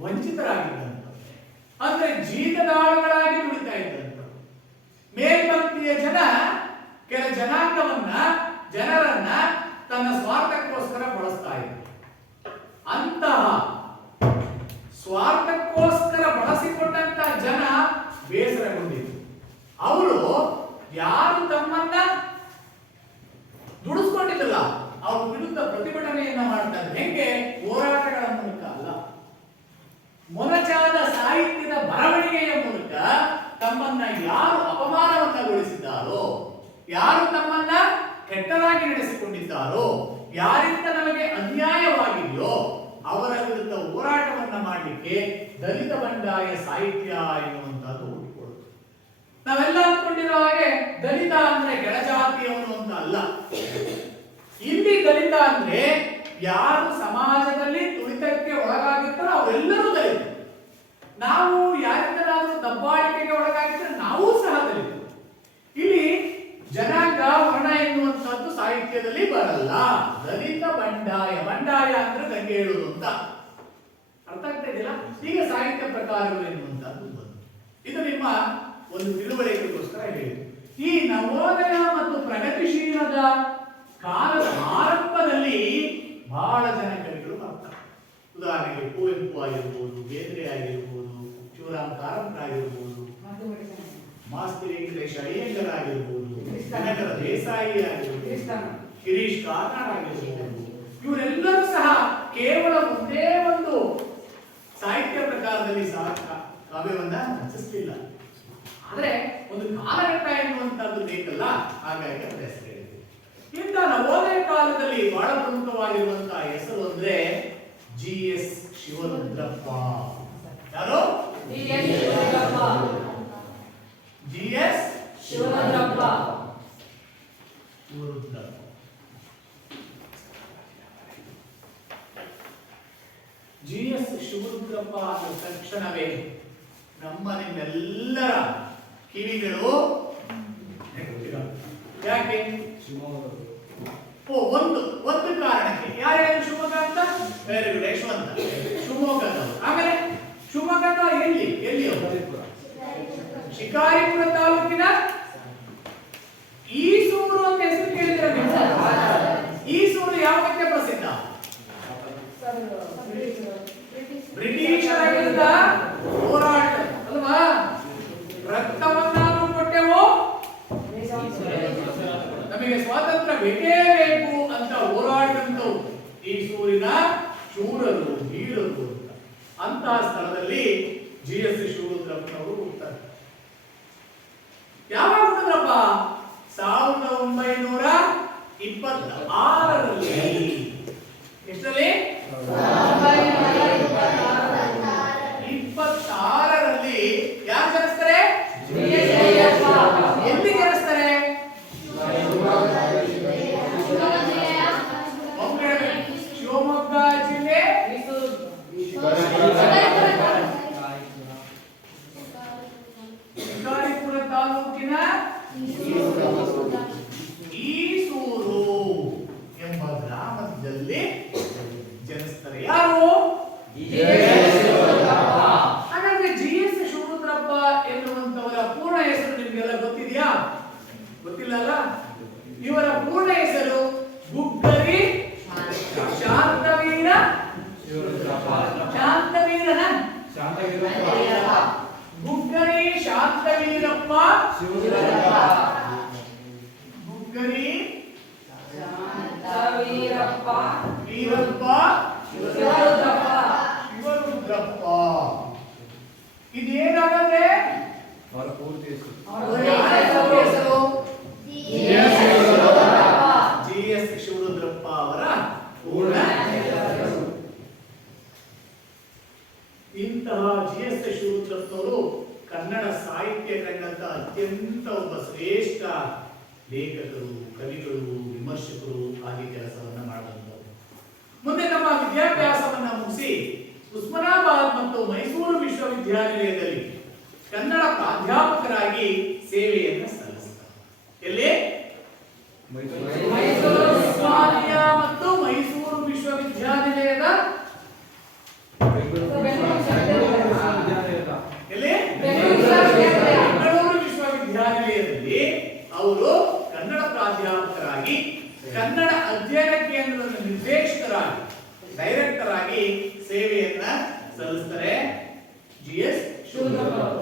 ವಂಚಿತರಾಗಿದ್ದಂಥವ್ರು. ಅಂದ್ರೆ ಜೀತದಾಳುಗಳಾಗಿ ದುಡಿತಾ ಇದ್ದಂಥವ್ರು. ಮೇಲ್ಪಂಕ್ತಿಯ ಜನ ಕೆಲ ಜನರನ್ನ ತನ್ನ ಸ್ವಾರ್ಥಕ್ಕೋಸ್ಕರ ಬಳಸ್ತಾ ಇದ್ರು. ಅಂತಹ ಸ್ವಾರ್ಥಕ್ಕೋಸ್ಕರ ಬಳಸಿಕೊಂಡಂತ ಜನ ಬೇಸರಗೊಂಡಿದ್ರು. ಅವರು ಯಾರು ತಮ್ಮನ್ನ ದುಡಿಸ್ಕೊಂಡಿದ್ದಲ್ಲ ಅವ್ರ ವಿರುದ್ಧ ಪ್ರತಿಭಟನೆಯನ್ನ ಮಾಡ್ತಾ ಇದ್ರು. ಹೆಂಗೆ? ಹೋರಾಟಗಳ ಮೂಲಕ ಅಲ್ಲ, ಮೊನಚಾದ ಸಾಹಿತ್ಯದ ಬರವಣಿಗೆಯ ಮೂಲಕ ತಮ್ಮನ್ನ ಯಾರು ಅಪಮಾನವನ್ನಗೊಳಿಸಿದ್ದಾರೋ, ಯಾರು ತಮ್ಮನ್ನ ಕೆಟ್ಟದಾಗಿ ನಡೆಸಿಕೊಂಡಿದ್ದಾರೋ, ಯಾರಿಂದ ನಮಗೆ ಅನ್ಯಾಯವಾಗಿದೆಯೋ ಅವರ ವಿರುದ್ಧ ಹೋರಾಟವನ್ನ ಮಾಡಲಿಕ್ಕೆ ದಲಿತ ಬಂಡಾಯ ಸಾಹಿತ್ಯ ಎನ್ನುವಂತದ್ದು ಹುಟ್ಟುಕೊಳ್ಳುತ್ತೆ. ನಾವೆಲ್ಲ ಅಂದ್ಕೊಂಡಿರೋ ಹಾಗೆ ದಲಿತ ಅಂದ್ರೆ ಕೆಳಜಾತಿಯವನು ಅಂತ ಅಲ್ಲ. ಇಲ್ಲಿ ದಲಿತ ಅಂದ್ರೆ ಯಾರು ಸಮಾಜದಲ್ಲಿ ತುಳಿತಕ್ಕೆ ಒಳಗಾಗಿರ್ತಾರೋ ಅವರೆಲ್ಲರೂ ದಲಿತ. ನಾವು ಯಾರಿಂದಲಾದ್ರೂ ದಬ್ಬಾಳಿಕೆಗೆ ಒಳಗಾಗಿದ್ರೆ ನಾವು ಸಹ ದಲಿತ. ಇಲ್ಲಿ ಜನಾಂಗ ವರ್ಣ ಎನ್ನುವಂತದ್ದು ಸಾಹಿತ್ಯದಲ್ಲಿ ಬರಲ್ಲ. ದಲಿತ ಬಂಡಾಯ, ಬಂಡಾಯ ಅಂದ್ರೆ ಗಂಗೆ ಹೇಳುವುದು ಅಂತ ಅರ್ಥ ಆಗ್ತಾ ಇದೆಯಲ್ಲ? ಈಗ ಸಾಹಿತ್ಯ ಪ್ರಕಾರಗಳು ಎನ್ನುವಂತದ್ದು ಬಂತು. ಇದು ನಿಮ್ಮ ಒಂದು ತಿಳುವಳಿಕೆಗೋಸ್ಕರ ಹೇಳಿದೆ. ಈ ನವೋದಯ ಮತ್ತು ಪ್ರಗತಿಶೀಲದ ಕಾಲದ ಆರಂಭದಲ್ಲಿ ಬಹಳ ಜನ ಕವಿಗಳು ಬರ್ತಾರೆ. ಉದಾಹರಣೆಗೆ ಕುವೆಂಪು ಆಗಿರ್ಬೋದು, ಬೇಂದ್ರೆ ಆಗಿರ್ಬೋದು, ಶಿವರಾಮ್ ಕಾರಂತ ಆಗಿರ್ಬೋದು, ಮಾಸ್ತಿ ವೆಂಕಟೇಶ ಅಯ್ಯಂಗರ್ ಆಗಿರ್ಬೋದು, ಕನಕರ ದೇಸಾಯಿ ಆಗಿರ್ಬೋದು, ಗಿರೀಶ್ ಕಾರ್ನಾಡ್ ಆಗಿರ್ಬೋದು, ಇವರೆಲ್ಲರೂ ಸಹ ಕೇವಲ ಒಂದೇ ಒಂದು ಸಾಹಿತ್ಯ ಪ್ರಕಾರದಲ್ಲಿ ಸಹ ಕಾವ್ಯವನ್ನ ರಚಿಸಲಿಲ್ಲ. ಆದ್ರೆ ಒಂದು ಕಾಲಘಟ್ಟ ಎನ್ನುವಂತದ್ದು ಬೇಕಲ್ಲ, ಹಾಗಾಗಿ ಅವರ ಹೆಸರು ಹೇಳಿದೆ. ಇಂಥ ನವೋದಯ ಕಾಲದಲ್ಲಿ ಬಹಳ ಪ್ರಮುಖವಾಗಿರುವಂತಹ ಹೆಸರು ಅಂದ್ರೆ GS ಶಿವರುದ್ರಪ್ಪ. ಯಾರು? GS ಶಿವರುದ್ರಪ್ಪ. GS ಶಿವರುದ್ರಪ್ಪ ಅಂದ ತಕ್ಷಣವೇ ನಮ್ಮ ನಿಮ್ಮೆಲ್ಲರ ಕಿವಿಗಳು ಯಾಕೆ? ಒಂದು ಕಾರಣಕ್ಕೆ. ಯಾರ್ಯಾರು ಶಿವಮೊಗ್ಗ ಅಂತ? ವೆರಿ ಗುಡ್, ಯಶವಂತ ಶಿವಮೊಗ್ಗದವರು. ಆಮೇಲೆ ಶಿವಮೊಗ್ಗದ ಎಲ್ಲಿ ಶಿಕಾರಿಪುರ ತಾಲೂಕಿನ ಈಸೂರು ಅಂತ ಹೆಸರು ಕೇಳಿದ್ರೆ ಈಸೂರು ಯಾವಕ್ಕೆ ಪ್ರಸಿದ್ಧ? ಬ್ರಿಟಿಷರ ವಿರುದ್ಧ ಹೋರಾಟ ಅಲ್ವಾ? ರಕ್ತವನ್ನಾದ್ರೂ ಕೊಟ್ಟೆವು, ನಮಗೆ ಸ್ವಾತಂತ್ರ್ಯ ಬೇಕೇ ಬೇಕು ಅಂತ ಹೋರಾಟಂತವು ಈ ಸೂರಿನ ಶೂರರು, ವೀರರು ಅಂತ. ಅಂತಹ ಸ್ಥಳದಲ್ಲಿ GS ಶಿವರುದ್ರಪ್ಪನವರು ಹುಟ್ಟುತ್ತಾರೆ. ಯಾವಾಗ ಹುಟ್ಟಿದ್ರಪ್ಪ? 1900 26ರಲ್ಲಿ ಎಷ್ಟರಲ್ಲಿ 26ರಲ್ಲಿ ಯಾರು ಜನಿಸ್ತಾರೆ? ಎಲ್ಲಿ ಜನಿಸ್ತಾರೆ? ಶಿವಮೊಗ್ಗ ಜಿಲ್ಲೆ ಶಿಕಾರಿಪುರ ತಾಲೂಕಿನ ಈಸೂರು ಎಂಬ ಗ್ರಾಮದಲ್ಲಿ ಜನಿಸ್ತಾರೆ. ಯಾರು? ಹಾಗಾದ್ರೆ GS ಶಿವರುದ್ರಪ್ಪ ಎನ್ನುವಂತವರ ಪೂರ್ಣ ಹೆಸರು ನಿಮ್ಗೆಲ್ಲ ಗೊತ್ತಿದೆಯಾ? ಗೊತ್ತಿಲ್ಲ ಅಲ್ಲ? ಇವರ ಪೂರ್ಣ ಹೆಸರು ಗುಗ್ಗರಿ ಶಾಂತವೀರ ಗುಗ್ಗರಿ ಶಾಂತವೀರಪ್ಪ ಗುಗ್ಗರಿ ವೀರಪ್ಪ ಶಿವರುದ್ರಪ್ಪ. ಇದೇನಾಗಂದ್ರೆ ಹೆಸರು GS ಶಿವರುದ್ರಪ್ಪ ಅವರ ಪೂರ್ಣ ಹೆಸರು. ಇಂತಹ GS ಶಿವರುದ್ರಪ್ಪನವರು ಕನ್ನಡ ಸಾಹಿತ್ಯ ರಂಗದ ಅತ್ಯಂತ ಒಬ್ಬ ಶ್ರೇಷ್ಠ ಲೇಖಕರು, ಕವಿಗಳು, ವಿಮರ್ಶಕರು ಆಗಿ ಕೆಲಸವನ್ನ ಮಾಡುವಂತವರು. ಮುಂದೆ ತಮ್ಮ ವಿದ್ಯಾಭ್ಯಾಸವನ್ನ ಮುಗಿಸಿ ಉಸ್ಮಾನಾಬಾದ್ ಮತ್ತು ಮೈಸೂರು ವಿಶ್ವವಿದ್ಯಾನಿಲಯದಲ್ಲಿ ಕನ್ನಡ ಪ್ರಾಧ್ಯಾಪಕರಾಗಿ ಸೇವೆಯನ್ನು ಸಲ್ಲಿಸಿದರು. ಎಲ್ಲಿ? ಮೈಸೂರು ಉಸ್ಮಾನಿಯಾ ಮತ್ತು ಮೈಸೂರು ವಿಶ್ವವಿದ್ಯಾನಿಲಯದ ಬೆಂಗಳೂರು ವಿಶ್ವವಿದ್ಯಾನಿಲಯದಲ್ಲಿ ಅವರು ಕನ್ನಡ ಪ್ರಾಧ್ಯಾಪಕರಾಗಿ, ಕನ್ನಡ ಅಧ್ಯಯನ ಕೇಂದ್ರದ ನಿರ್ದೇಶಕರಾಗಿ, ಡೈರೆಕ್ಟರ್ ಆಗಿ ಸೇವೆಯನ್ನ ಸಲ್ಲಿಸ್ತಾರೆ GS ಶಿವರುದ್ರಪ್ಪ.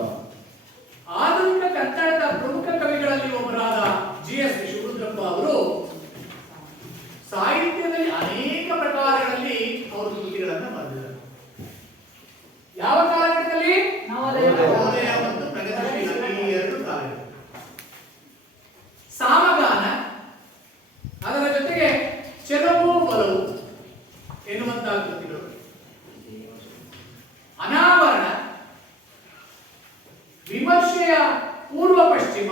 ಆಧುನಿಕ ಕನ್ನಡದ ಪ್ರಮುಖ ಕವಿಗಳಲ್ಲಿ ಒಬ್ಬರಾದ GS ಶಿವರುದ್ರಪ್ಪ ಅವರು ಸಾಹಿತ್ಯದಲ್ಲಿ ಅನೇಕ ಪ್ರಕಾರಗಳಲ್ಲಿ ಅವರು ಕೃತಿಗಳನ್ನು ಬರೆದಿದ್ದಾರೆ. ಯಾವ ಕಾಲಘಟ್ಟದಲ್ಲಿ? ನವೋದಯ ಮತ್ತು ಪ್ರಗತಿಶೀಲ ಈ ಎರಡು ಕಾಲಘಟ್ಟ. ಸಾಮಗಾನ, ಅದರ ಜೊತೆಗೆ ಚೆಲುವು ಒಲವು ಎನ್ನುವಂತಹ ಕೃತಿಗಳು, ಅನಾವರಣ, ವಿಮರ್ಶೆಯ ಪೂರ್ವ ಪಶ್ಚಿಮ,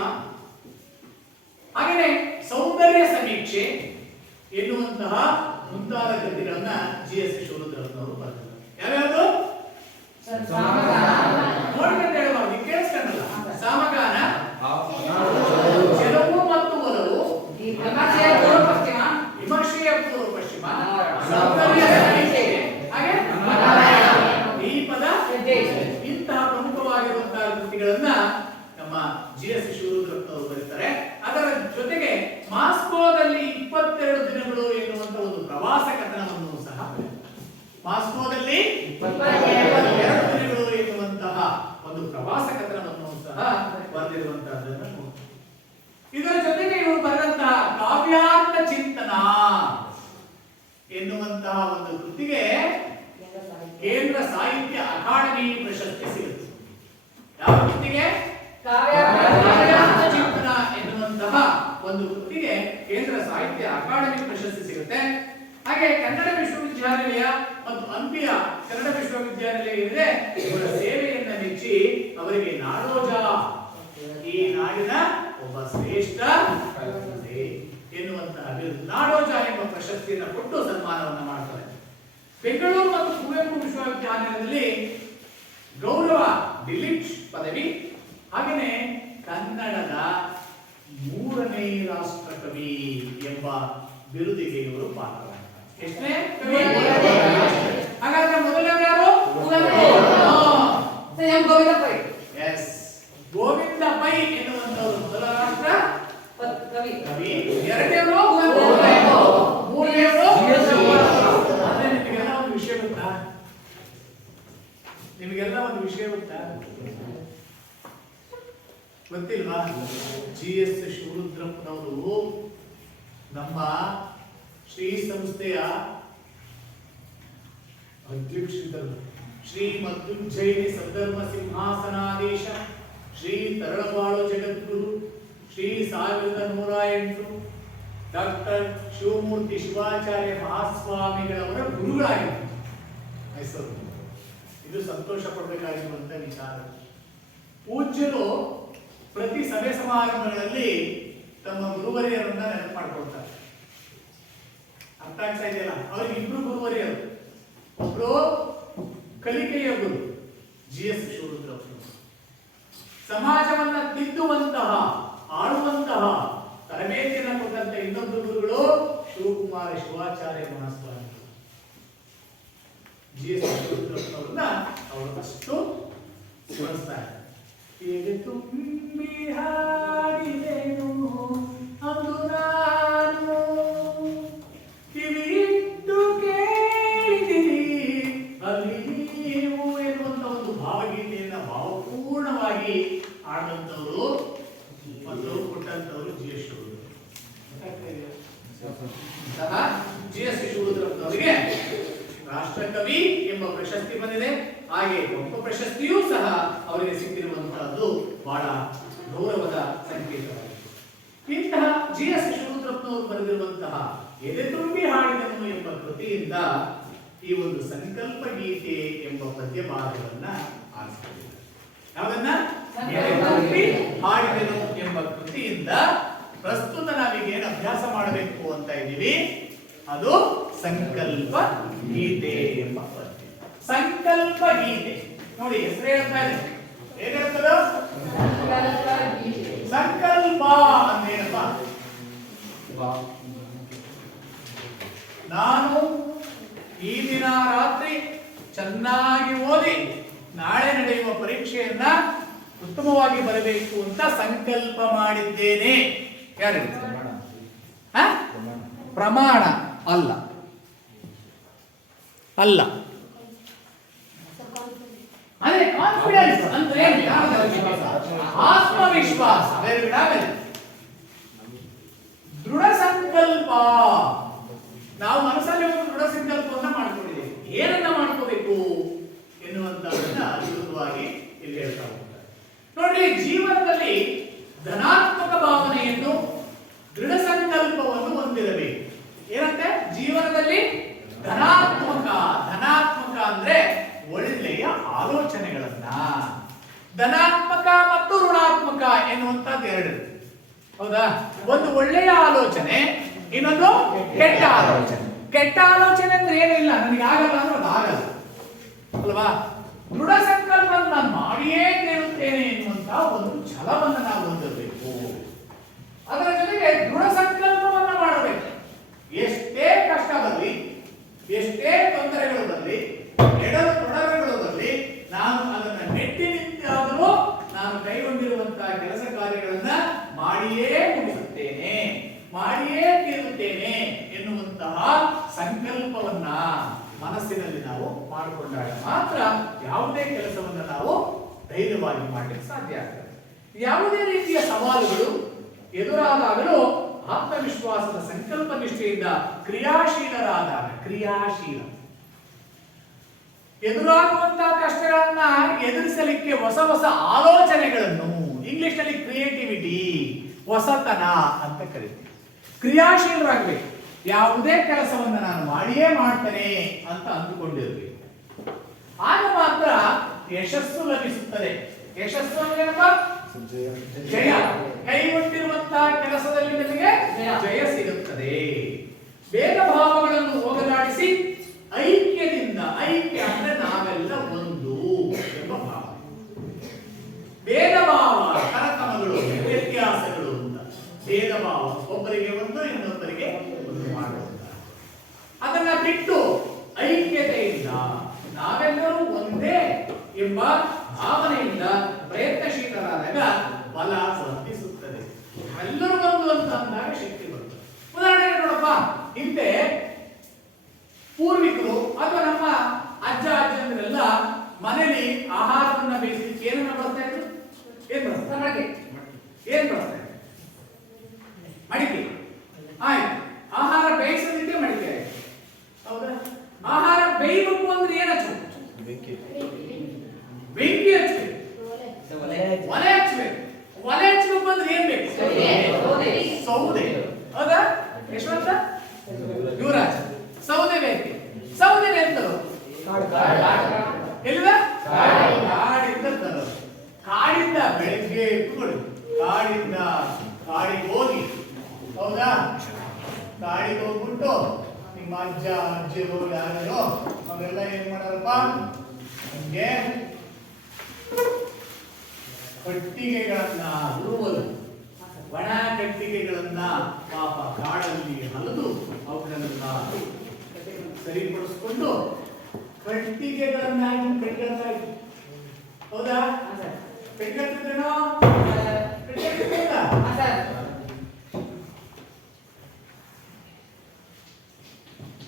ಹಾಗೆಯೇ ಸೌಂದರ್ಯ ಸಮೀಕ್ಷೆ ಎನ್ನುವಂತಹ ಮುಂತಾದ ಕೃತಿಗಳನ್ನ GS ಶಿವರುದ್ರಪ್ಪನವರು ಬರೆದಿದ್ದಾರೆ. ಯಾವ್ಯಾವುದು? ನೋಡ್ಕೊಂಡು ಹೇಳುವಾಗ ಕೇಳಿಸ್ಕೊಂಡಲ್ಲ. ಸಾಮಗಾನ, ಚೆಲುವು ಮತ್ತು ಒಲವು, ವಿಮರ್ಶೆಯ ಪೂರ್ವ ಪಶ್ಚಿಮ, ಸೌಂದರ್ಯ ಸಮೀಕ್ಷೆ, ಹಾಗೆ ದೀಪದ ಇಂತಹ ಪ್ರಮುಖವಾಗಿರುವಂತಹ ಕೃತಿಗಳನ್ನ ನಮ್ಮ GS ಶಿವರುದ್ರಪ್ಪನವರು ಬರೀತಾರೆ. ಅದರ ಜೊತೆಗೆ ಮಾಸ್ಕೋದಲ್ಲಿ 22 ದಿನಗಳು ಎನ್ನುವಂತ ಒಂದು ಪ್ರವಾಸ ಕಥನವನ್ನು ಸಹ ಮಾಸ್ಕೋದಲ್ಲಿ 22 ದಿನಗಳು ಎನ್ನುವಂತಹ ಒಂದು ಪ್ರವಾಸ ಕಥನವನ್ನು ಸಹ ಬರೆದಿರುವಂತಹದ್ದನ್ನು ನೋಡ್ತೀವಿ. ಇದರ ಜೊತೆಗೆ ಇವರು ಬರೆದಂತಹ ಕಾವ್ಯಾರ್ಥ ಚಿಂತನ ಎನ್ನುವಂತಹ ಒಂದು ಕೃತಿಗೆ ಕೇಂದ್ರ ಸಾಹಿತ್ಯ ಅಕಾಡೆಮಿ ಪ್ರಶಸ್ತಿ ಸಿಗುತ್ತೆ. ಯಾವ ಕೃತಿಗೆ? ಕಾವ್ಯಾರ್ಥ ಚಿಂತನ ಎನ್ನುವಂತಹ ಒಂದು ಕೃತಿಗೆ ಕೇಂದ್ರ ಸಾಹಿತ್ಯ ಅಕಾಡೆಮಿ ಪ್ರಶಸ್ತಿ ಸಿಗುತ್ತೆ. ಹಾಗೆ ಕನ್ನಡ ವಿಶ್ವವಿದ್ಯಾನಿಲಯ ಮತ್ತು ಹಂಪಿಯ ಕನ್ನಡ ವಿಶ್ವವಿದ್ಯಾನಿಲಯ ಇದೆ, ಇವರ ಸೇವೆಯನ್ನ ಮೆಚ್ಚಿ ಅವರಿಗೆ ನಾಡೋಜ, ಈ ನಾಡಿನ ಒಬ್ಬ ಶ್ರೇಷ್ಠ ಎನ್ನುವಂತಹ ನಾಡೋಜ ಎಂಬ ಪ್ರಶಸ್ತಿಯನ್ನು ಕೊಟ್ಟು ಸನ್ಮಾನವನ್ನ ಮಾಡ್ತಾರೆ. ಬೆಂಗಳೂರು ಮತ್ತು ಕುವೆಂಪು ವಿಶ್ವವಿದ್ಯಾನಿಲಯದಲ್ಲಿ ಗೌರವ ಡಿಲಿಟ್ ಪದವಿ, ಹಾಗೆಯೇ ಕನ್ನಡದ 3ನೇ ರಾಷ್ಟ್ರಕವಿ ಎಂಬ ಬಿರುದಿಗೆ ಇವರು ಪಾತ್ರರಾಗ್ತಾರೆ. ಎಷ್ಟನೇ ಕವಿ? ಹಾಗಾದ್ರೆ ಮೊದಲನೇ ಯಾರು? ಗೋವಿಂದ ಪೈ. ಎಸ್, ಗೋವಿಂದ ಪೈ ಎನ್ನುವಂತವರು ಮೊದಲ ರಾಷ್ಟ್ರ ಕವಿ. ಎರಡನೇವರು ಮೂರನೇವರು. ನಿಮಗೆಲ್ಲ ಒಂದು ವಿಷಯ ಗೊತ್ತಾ? ನಿಮಗೆಲ್ಲ ಒಂದು ವಿಷಯ ಗೊತ್ತಾ? ಗೊತ್ತಿಲ್ವಾ? GS ಶಿವರುದ್ರಪ್ಪನವರು ನಮ್ಮ ಶ್ರೀ ಸಂಸ್ಥೆಯ ಅಧ್ಯಕ್ಷರು, ಶ್ರೀ ಮಧ್ಯುಜ್ಜಯಿನಿ ಸದ್ಧರ್ಮ ಸಿಂಹಾಸನಾಧೀಶ ಶ್ರೀ ತರಳಬಾಳು ಜಗದ್ಗುರು ಶ್ರೀ 1108 ಡಾಕ್ಟರ್ ಶಿವಮೂರ್ತಿ ಶಿವಾಚಾರ್ಯ ಮಹಾಸ್ವಾಮಿಗಳವರ ಗುರುಗಳಾಗಿದ್ದರು ಮೈಸೂರು. ಇದು ಸಂತೋಷ ಪಡಬೇಕಾಗಿರುವಂತ ವಿಚಾರ. ಪೂಜ್ಯರು ಪ್ರತಿ ಸಭೆ ಸಮಾರಂಭಗಳಲ್ಲಿ ತಮ್ಮ ಗುರುವರಿಯರನ್ನ ನೆನಪು ಮಾಡ್ಕೊಳ್ತಾರೆ. ಅರ್ಥ ಆಗ್ತಾ ಇದೆಯಲ್ಲ? ಅವ್ರಿಗೆ ಇಬ್ರು ಗುರುವರಿಯರು. ಒಬ್ರು ಕಲಿಕೆಯ ಗುರು GS ಶಿವರುದ್ರಪ್ಪ, ಸಮಾಜವನ್ನ ತಿದ್ದುವಂತಹ ಆಳುವಂತಹ ತರಬೇತಿಯನ್ನು ಕೊಟ್ಟಂತ ಇನ್ನೊಬ್ಬರು ಗುರುಗಳು ಶಿವಕುಮಾರ ಶಿವಾಚಾರ್ಯ ಮಹಾಸ್ವಾಮಿ. GS ಶಿವರುದ್ರಪ್ಪ ಅವ್ರನ್ನ ಅವರು ಅಷ್ಟು ಸ್ಮರಿಸ್ತಾರೆ. ಹೇಗೆ ತುಂಬಿ ಹಾಡಿದೆನು ಅಂದು ನಾನು, ಕಿವಿಯಿಟ್ಟು ಕೇಳಿದಿರಿ ಅಲ್ಲಿ ನೀವು ಎನ್ನುವಂತ ಒಂದು ಭಾವಗೀತೆಯನ್ನ ಭಾವಪೂರ್ಣವಾಗಿ ಆಡಿದಂಥವರು ಮತ್ತು ಕೊಟ್ಟಂತವರು GS ಶಿವರುದ್ರಪ್ಪನವರಿಗೆ ರಾಷ್ಟ್ರಕವಿ ಎಂಬ ಪ್ರಶಸ್ತಿ ಬಂದಿದೆ. ಹಾಗೆ ಒಬ್ಬ ಪ್ರಶಸ್ತಿಯೂ ಸಹ ಅವರಿಗೆ ಸಿಕ್ಕಿರುವಂತಹದ್ದು ಬಹಳ ಗೌರವದ ಸಂಕೇತವಾಗಿದೆ. ಇಂತಹ GS ಶಿವರುದ್ರಪ್ಪನವರು ಬರೆದಿರುವಂತಹ ಎದೆ ತುಂಬಿ ಹಾಡಿದನು ಎಂಬ ಕೃತಿಯಿಂದ ಈ ಒಂದು ಸಂಕಲ್ಪ ಗೀತೆ ಎಂಬ ಪದ್ಯ ಭಾಗವನ್ನ ಆರಿಸಿದ್ದಾರೆ. ಯಾವುದನ್ನ? ಎದೆ ತುಂಬಿ ಹಾಡಿದನು ಎಂಬ ಕೃತಿಯಿಂದ ಪ್ರಸ್ತುತ ನಾವೀಗ ಏನು ಅಭ್ಯಾಸ ಮಾಡಬೇಕು ಅಂತ ಇದ್ದೀವಿ, ಅದು ಸಂಕಲ್ಪ ಗೀತೆ ಎಂಬ ಪದ್ಯ. ಸಂಕಲ್ಪ ಗೀತೆ ನೋಡಿ, ಹೆಸರು ಹೇಳ್ತಾ ಇದೆ. ಏನಿರ್ತದ? ಸಂಕಲ್ಪ ಅಂದೇನಪ್ಪ? ನಾನು ಈ ದಿನ ರಾತ್ರಿ ಚೆನ್ನಾಗಿ ಓದಿ ನಾಳೆ ನಡೆಯುವ ಪರೀಕ್ಷೆಯನ್ನ ಉತ್ತಮವಾಗಿ ಬರಬೇಕು ಅಂತ ಸಂಕಲ್ಪ ಮಾಡಿದ್ದೇನೆ. ಯಾರು? ಪ್ರಮಾಣ ಅಲ್ಲ, ಅಲ್ಲ, ಅಂದ್ರೆ ಕಾನ್ಫಿಡೆನ್ಸ್ ಅಂದ್ರೆ ಆತ್ಮವಿಶ್ವಾಸ, ದೃಢ ಸಂಕಲ್ಪ. ನಾವು ಮನಸ್ಸಲ್ಲಿ ಒಂದು ದೃಢ ಸಂಕಲ್ಪವನ್ನ ಮಾಡ್ಕೊಂಡಿದ್ದೇವೆ. ಏನನ್ನ ಮಾಡ್ಕೋಬೇಕು ಎನ್ನುವಂತದನ್ನ ಅದ್ಭುತವಾಗಿ ಇಲ್ಲಿ ಹೇಳ್ತಾ ಹೋಗ್ತಾರೆ. ನೋಡ್ರಿ, ಜೀವನದಲ್ಲಿ ಧನಾತ್ಮಕ ಭಾವನೆಯನ್ನು, ದೃಢ ಸಂಕಲ್ಪವನ್ನು ಹೊಂದಿರಬೇಕು. ಏನಂತೆ? ಜೀವನದಲ್ಲಿ ಧನಾತ್ಮಕ ಅಂದ್ರೆ ಒಳ್ಳೆಯ ಆಲೋಚನೆಗಳನ್ನ, ಧನಾತ್ಮಕ ಮತ್ತು ಋಣಾತ್ಮಕ ಎನ್ನುವಂತದ್ದು ಎರಡು. ಹೌದಾ? ಒಂದು ಒಳ್ಳೆಯ ಆಲೋಚನೆ, ಇನ್ನೊಂದು ಕೆಟ್ಟ ಆಲೋಚನೆ. ಕೆಟ್ಟ ಆಲೋಚನೆ ಅಂದ್ರೆ ಏನಿಲ್ಲ, ನನಗೆ ಆಗಲ್ಲ ಅಂದ್ರೆ ಅದು ಆಗಲ್ಲ ಅಲ್ವಾ? ದೃಢ ಸಂಕಲ್ಪ ನಾನು ಮಾಡಿಯೇ ಕೇಳುತ್ತೇನೆ ಎನ್ನುವಂತ ಒಂದು ಛಲವನ್ನು ನಾವು ಹೊಂದಿರಬೇಕು. ಅದರ ಜೊತೆಗೆ ದೃಢ ಸಂಕಲ್ಪವನ್ನ ಮಾಡಬೇಕು. ಎಷ್ಟೇ ಕಷ್ಟ ಬರಲಿ, ಎಷ್ಟೇ ತೊಂದರೆಗಳು ಬರಲಿ, ತೊಡರುಗಳು ಬರಲಿ, ನಾನು ಅದನ್ನ ಮೆಟ್ಟಿ ನಿಂತಾದರೂ ನಾನು ಕೈಗೊಂಡಿರುವಂತಹ ಕೆಲಸ ಕಾರ್ಯಗಳನ್ನ ಮಾಡಿಯೇ ಮುಗಿಸುತ್ತೇನೆ, ಮಾಡಿಯೇ ತೀರುತ್ತೇನೆ ಎನ್ನುವಂತಹ ಸಂಕಲ್ಪವನ್ನ ಮನಸ್ಸಿನಲ್ಲಿ ನಾವು ಮಾಡಿಕೊಂಡಾಗ ಮಾತ್ರ ಯಾವುದೇ ಕೆಲಸವನ್ನ ನಾವು ಧೈರ್ಯವಾಗಿ ಮಾಡಲಿಕ್ಕೆ ಸಾಧ್ಯ ಆಗ್ತದೆ. ಯಾವುದೇ ರೀತಿಯ ಸವಾಲುಗಳು ಎದುರಾದಾಗಲೂ ಆತ್ಮವಿಶ್ವಾಸದ ಸಂಕಲ್ಪ ನಿಷ್ಠೆಯಿಂದ ಕ್ರಿಯಾಶೀಲರಾದಾಗ, ಕ್ರಿಯಾಶೀಲ ಎದುರಾಗುವಂತಹ ಕಷ್ಟಗಳನ್ನ ಎದುರಿಸಲಿಕ್ಕೆ ಹೊಸ ಹೊಸ ಆಲೋಚನೆಗಳನ್ನು, ಇಂಗ್ಲಿಷ್ ನಲ್ಲಿ ಕ್ರಿಯೇಟಿವಿಟಿ, ಹೊಸತನ ಅಂತ ಕರೀತೀವಿ. ಕ್ರಿಯಾಶೀಲರಾಗಬೇಕು. ಯಾವುದೇ ಕೆಲಸವನ್ನು ನಾನು ಮಾಡಿಯೇ ಮಾಡ್ತೇನೆ ಅಂತ ಅಂದುಕೊಂಡಿರಬೇಕು. ಆಗ ಮಾತ್ರ ಯಶಸ್ಸು ಲಭಿಸುತ್ತದೆ. ಯಶಸ್ಸು ಅಂದ್ರೇನಪ್ಪ? ಜಯ. ಕೈಗೊಂಡಿರುವಂತಹ ಕೆಲಸದಲ್ಲಿ ನಮಗೆ ಜಯ ಸಿಗುತ್ತದೆ. ಭೇದ ಭಾವಗಳನ್ನು ಹೋಗಲಾಡಿಸಿ ಐಕ್ಯದಿಂದ, ಐಕ್ಯ ಅಂದ್ರೆ ನಾವೆಲ್ಲ ಒಂದು ಎಂಬ ಭಾವ. ಭೇದ ಭಾವ, ಕರತಮಗಳು, ವ್ಯತ್ಯಾಸಗಳು ಅಂತ ಭೇದ ಭಾವ, ಒಬ್ಬರಿಗೆ ಒಂದು ಇನ್ನೊಬ್ಬರಿಗೆ ಒಂದು ಮಾಡುವಂತ, ಅದನ್ನ ಬಿಟ್ಟು ಐಕ್ಯತೆಯಿಂದ ನಾವೆಲ್ಲರೂ ಒಂದೇ ಎಂಬ ಭಾವನೆಯಿಂದ ಪ್ರಯತ್ನಶೀಲರಾದಾಗ ಬಲ ವರ್ಧಿಸುತ್ತದೆ. ಎಲ್ಲರೂ ಒಂದು ಅಂತ ಅಂದಾಗ ಶಕ್ತಿ ಬರ್ತದೆ. ಉದಾಹರಣೆ ನೋಡಪ್ಪ, ಹಿಂದೆ ಪೂರ್ವಿಕರು ಅಥವಾ ನಮ್ಮ ಅಜ್ಜ ಅಜ್ಜಂದ್ರೆಲ್ಲ ಮನೆಯಲ್ಲಿ ಆಹಾರವನ್ನ ಬೇಯಿಸಲಿಕ್ಕೆ ಏನನ್ನ ಬಳಸ್ತಾ ಇದ್ರು? ಏನ್ ಬಳಸ್ತಾರೆ? ಮಡಿಕೆ. ಏನ್ ಬಳಸ್ತಾರೆ? ಮಡಿಕೆ. ಆಯ್ತು, ಆಹಾರ ಬೇಯಿಸಲಿಕ್ಕೆ ಮಡಿಕೆ ಆಯ್ತು. ಹೌದಾ? ಆಹಾರ ಬೇಯಬೇಕು ಅಂದ್ರೆ ಏನ್ ಹಚ್ಚಬೇಕು? ಬೆಂಕಿ ಹಚ್ಚಬೇಕು, ಒಲೆ ಹಚ್ಚಬೇಕು. ಒಲೆ ಹಚ್ಚಬೇಕು ಅಂದ್ರೆ ಏನ್ ಬೇಕು? ಸೌದೆ. ಹೌದಾ? ಯಶವಂತ ಯುವರಾಜ್. ಸೌದೆ ಬೇಕೆ. ಸೌದೆ ಎಂತರು ಎಲ್ಲಿದ ಕಾಡಿಂದ ತರೋದು. ಕಾಡಿಂದ ಬೆಳಿಗ್ಗೆ ಕೂತ್ಕೊಳ್ಳಿ, ಕಾಡಿಂದ ಕಾಡಿಗೆ ಹೋಗಿ, ಹೌದಾ, ಕಾಡಿಗೆ ಹೋಗ್ಬಿಟ್ಟು ನಿಮ್ಮ ಅಜ್ಜ ಅಜ್ಜಿರು ಯಾರು ಅವರೆಲ್ಲ ಏನ್ ಮಾಡಾರಪ್ಪ, ನಿಮ್ಗೆ ಕಟ್ಟಿಗೆಗಳನ್ನ ಉರುವಲು, ಒಣ ಕಟ್ಟಿಗೆಗಳನ್ನ ಪಾಪ ಕಾಡಲ್ಲಿ ಹರಿದು ಅವುಗಳನ್ನ ಸರಿಪಡಿಸ್ಕೊಂಡು ಕಟ್ಟಿಗೆಗಳನ್ನಾಗಿ ಕಟ್ಟಿಗೆಗಳನ್ನಾಗಿ, ಹೌದಾ, ಕಟ್ಟಿಗೆಟ್ಟಿದ್ರೇನೋ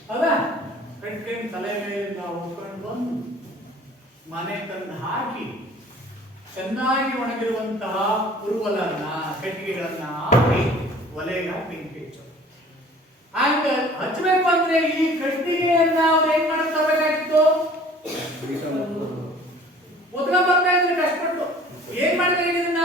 ಹೌದಾ, ಕಟ್ಟಿಗೆ ತಲೆ ಮೇಲೆ ನಾವು ಹೊತ್ಕೊಂಡು ಬಂದು ಮನೆ ತಂದು ಹಾಕಿ ಚೆನ್ನಾಗಿ ಒಣಗಿರುವಂತಹ ಉರುವಲನ್ನ ಕಟ್ಟಿಗೆಗಳನ್ನ ಹಾಕಿ ಒಲೆಗೆ ಬೆಂಕಿ ಹಚ್ಚೋದು. ಆಗ ಹಚ್ಚಬೇಕು ಅಂದ್ರೆ ಈ ಕಟ್ಟಿಗೆಯನ್ನ ಅವ್ರು ಏನ್ ಮಾಡ್ಕೋಬೇಕಾಗಿತ್ತು, ಒದ್ಗ ಬರ್ತಾ ಇದ್ರೆ ಕಷ್ಟಪಟ್ಟು ಏನ್ ಮಾಡಿದ್ರೆ ಇದನ್ನ